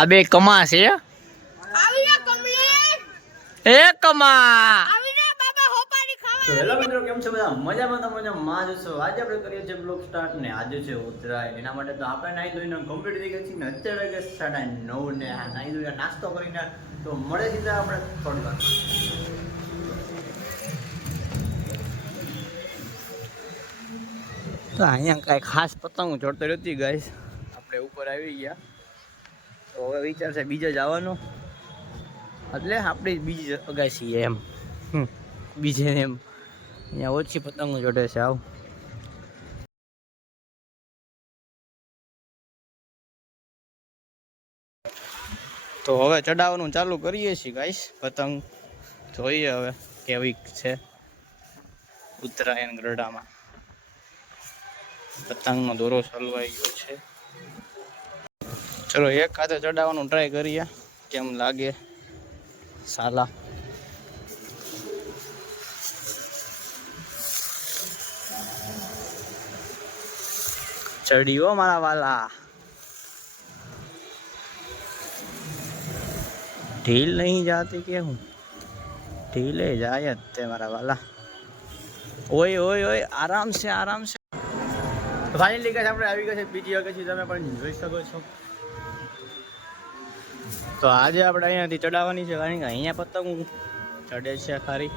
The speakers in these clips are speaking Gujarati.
આ બે કમા છે એ કમા. તો હેલો મિત્રો, કેમ છો બધા? મજામાં છો? આજે આપણે કરીએ છીએ બ્લોગ સ્ટાર્ટ ને આજે છે ઉત્તરાયણ. એના માટે તો આપણે નાઈ ધોઈને કમ્પ્લીટ થઈ ગયા છીએ ને અત્યારે વાગે 9:30 ને નાઈ ધોઈને નાસ્તો કરીને તો મળે સીધા આપણે થોડી વાર. તો અહીંયા કાંઈ ખાસ પતંગ જોડતો રહેતી ગાઈસ, આપણે ઉપર આવી ગયા તો હવે વિચાર છે બીજે જવાનો, એટલે આપણી બીજી અગાસી એમ બીજે એમ અહીંયા ઓછી પતંગો ચડે છે. આવ તો હવે ચડાવવાનું ચાલુ કરીએ છીએ ગાઈસ પતંગ. જોઈએ હવે કેવી છે ઉત્તરાયણ ગરડામાં. પતંગનો દોરો સલવાઈ ગયો છે. ચલો એક હાથે ચડાવવાનું ટ્રાય કરીએ કેમ લાગે સાલા. ચડ્યો મારા વાલા. ઢીલ નહીં જાતી કે હું? ઢીલે જાય જ તે મારા વાલા. ઓય ઓય ઓય, આરામ છે આરામ છે. ફાઇનલી ગાઈસ આપણે આવી ગયા છે બીજી અગાસી, તમે પણ જોઈ શકો છો. તો આજે આપણે અહીંયાથી ચડાવવાની છે કારણ કે અહીંયા પતંગ ચડે છે ખારી.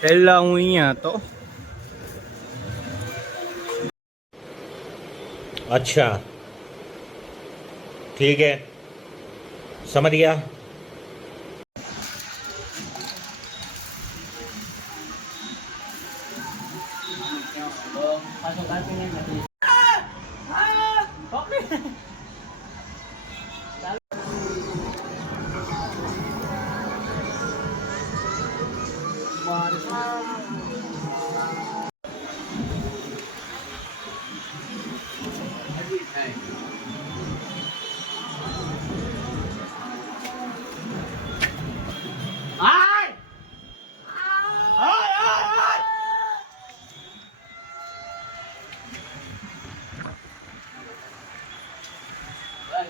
પહેલા હું અહીંયા હતો. अच्छा ठीक है, समझ गया.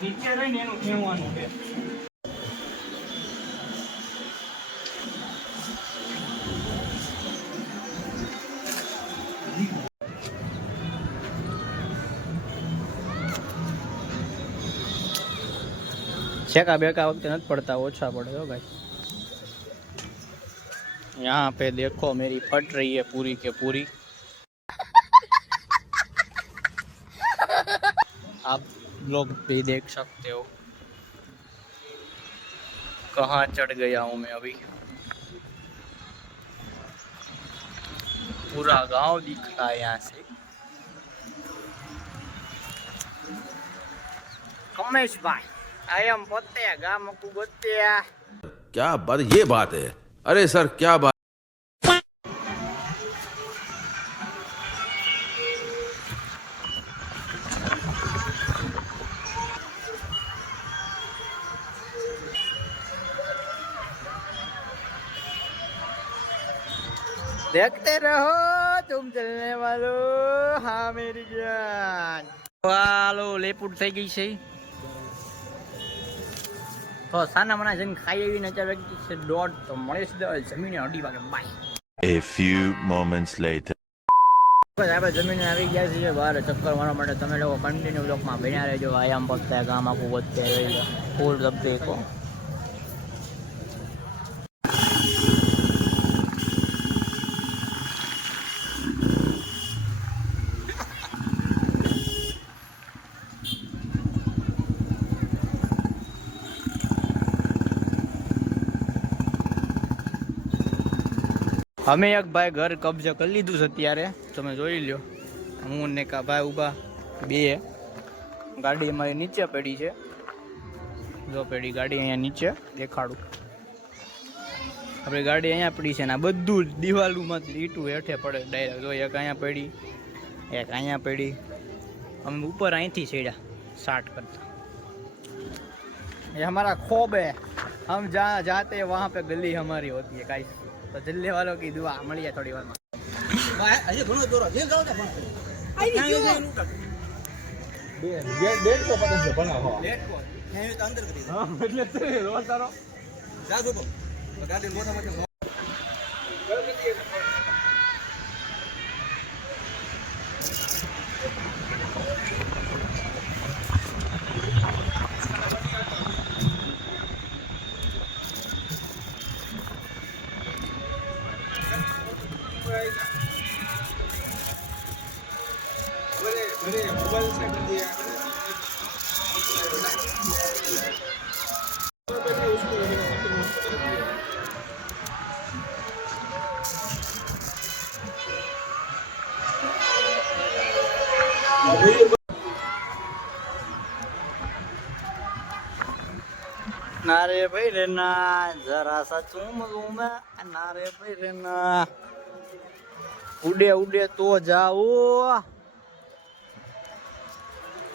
નીચે રહીને એનું કહેવાનું છે. છેકા બેકા વખતે નથી પડતા, ઓછા પડે हो भाई. यहाँ पे देखो मेरी फट रही है पूरी के पूरी. आप लोग भी देख सकते हो कहाँ चढ़ गया हूँ मैं अभी. पूरा गांव दिख रहा है यहाँ से. कमेश भाई, आई एम पोते गाम को गोते. क्या बात, ये बात है. अरे सर क्या बात. देखते रहो तुम चलने वालों. हाँ मेरी जान. वालो लेपुट થઈ ગઈ છે તો સાના મના જઈને ખાઈ આવીને અત્યારે વાગી છે 1:30. તો મળે છે જમીને 2:30 વાગે. By. A few moments later. આપણે જમીને આવી ગયા છીએ બહાર ચક્કર મારવા માટે. તમે લોકો કન્ટિન્યુ બ્લોકમાં બન્યા રહેજો. આયામ પત્તા ગામ આખું વધતે ફૂલ દબદેકો. અમે એક ભાઈ ઘર કબજે કરી લીધું છે અત્યારે, તમે જોઈ લ્યો. હું ને કા ભાઈ ઊભા બે. ગાડી અમારી નીચે પડી છે, જો પડી ગાડી અહીંયા નીચે દેખાડું. આપણી ગાડી અહીંયા પડી છે ને આ બધું દિવાલોમાંથી ઈટું હેઠે પડે ડાયરેક્ટ. જો એક અહીંયા પડી, એક અહીંયા પડી. અમે ઉપર અહીંથી ચડ્યા શાર્ટ करता. ये हमारा ख्वाब है, हम जहाँ जाते हैं वहाँ पे गली हमारी होती है गाइस. तो जल्दी वालों की दुआ मળી જાય થોડી વારમાં. ડેટ તો પતંગ છે ભણા હો લેટ કો હે તો અંદર કરી દે હા એટલે તે રોજ તારો જા જો તો ગાડી મોટા મોટા મોબાઈલ સેટ કરી दिया નારે ભાઈ રે ના જરા સા ચૂમ નારે ભાઈ રે ના ઉડે ઉડે તો જાઓ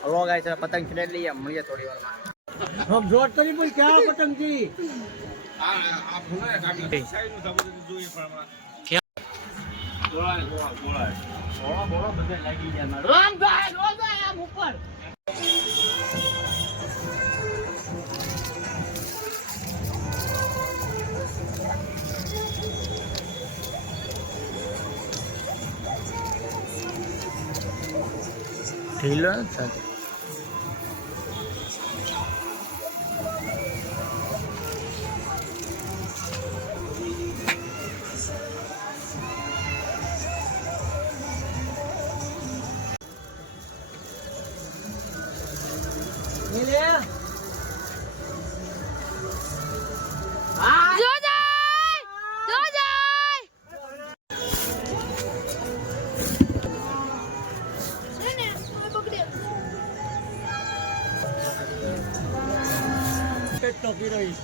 હલો ગાઈસ પતંગ ચડાવી લઈએ મળીએ થોડી વારમાં हम जोड़ तो नहीं बोल क्या पतंग जी ઢીલો નથી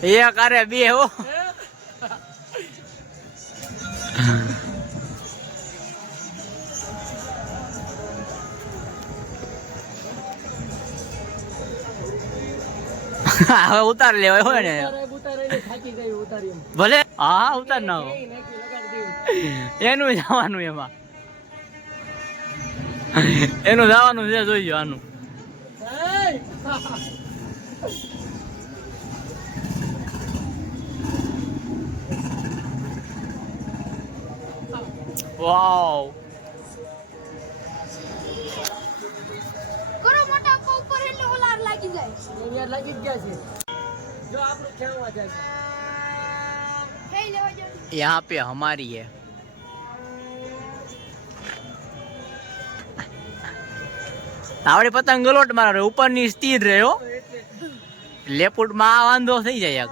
એક અરે બે હો હવે ઉતાર લેવાય હોય ને ભલે હા ઉતાર ના હો એનું જવાનું એમાં એનું જવાનું છે જોઈજો આનું વાવ કરો મોટા કો ઉપર એટલે ઓલાર લાગી જાય અહીંયા લાગી જ ગયા છે જો આપણું ખેવા જાય છે કઈ લેવા જો यहाँ पे हमारी है આવડી પતંગ ગલોટ મારે ઉપર ની સ્થિર રહ્યો લેપુટ માં આ વાંધો થઈ જાય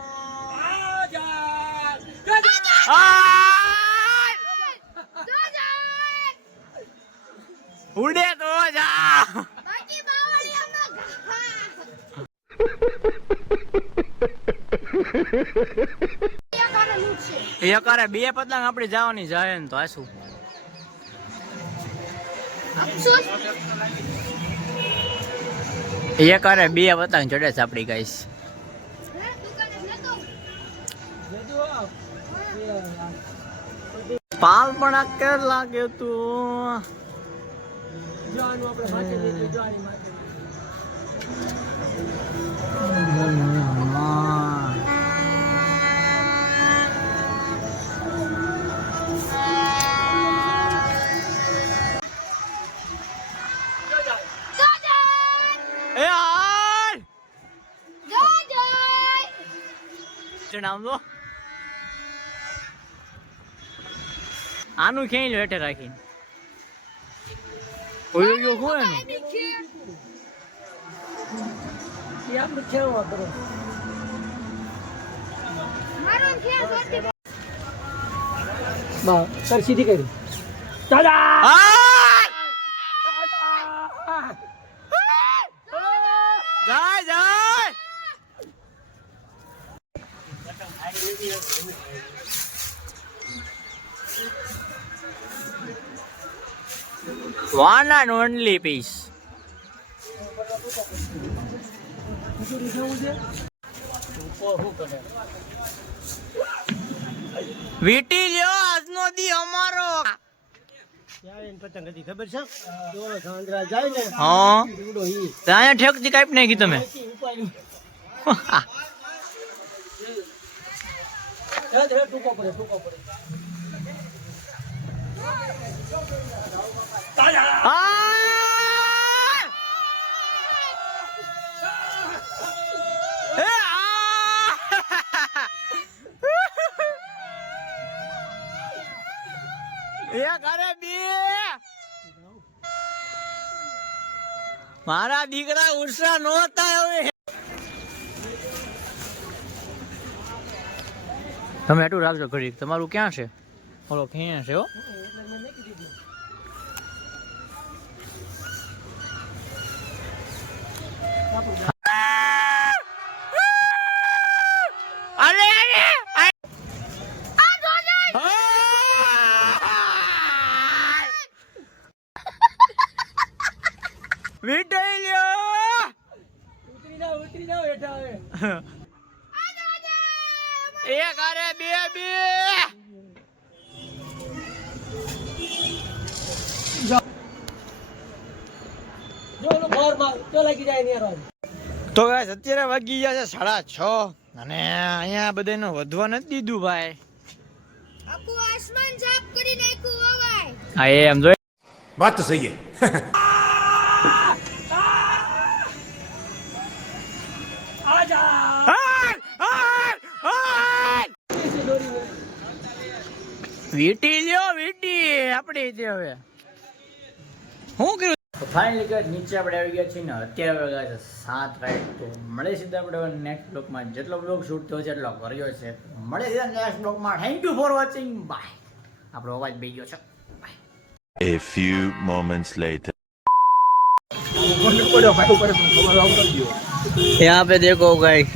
ઉડે તો જા બાકી બાવળિયામાં યા કાને લૂટ છે એ કરે બે પતંગ આપડી જવાની જાય ને તો આશું અફસોસ એ કરે બે પતંગ ચડે છે આપડી ગાઈસ દુકાને નતો પાલ પણ આકે લાગે તું જો આનું આપણે માથે લીધું જો આની માથે આનું ક્યાંય લો હેઠે રાખીને ઓયો ગયો કોણ એનું એ આપણું ખેવા કરો મારો ખેર સોટી બા સર સીધી કરી દાદા જાય જાય one and only piece વીટી લ્યો આજનો દી અમારો ક્યાં એને પતંગ હતી ખબર છે? દોરો સાંજરા જાય ને હા ઉડો ઈ. ત્યાં ઠેકથી કાપી નાખી તમે ઉપાડ્યું. ટૂંકો પડે ટૂંકો પડે. મારા દીકરા ઉર્સા નો હતા હવે તમે એટલું રાખજો ઘડી તમારું ક્યાં છે ઓલો ક્યાં છે હો ઉતરી જાઓ હેઠા હવે. એક અરે બે બે જો ઓલો બહાર માર તો લાગી જાય ને યાર. તો ગાઈસ અત્યારે વાગી ગયા છે 6:30 અને અહીંયા બધાને વધવા નથી દીધું ભાઈ આખું આસમાન સાફ કરી નાખ્યું હવાય. હા એમ જોઈ बात तो सही है વીટી લ્યો વીટી આપણે તે હવે શું કર્યું ફાઇનલી ગાઈસ નીચે આપણે આવી ગયા છીએ ને અત્યારે વાગ્યા છે 7 રાઈટ તો મળે સીધા આપણે નેક્સ્ટ બ્લોગમાં જેટલો બ્લોગ શૂટ થયો છે એટલો કર્યો છે મળે સીધા નેક્સ્ટ બ્લોગમાં thank you for watching bye આપણો અવાજ બેસી ગયો છે A few moments later. यहाँ पे देखो गाइस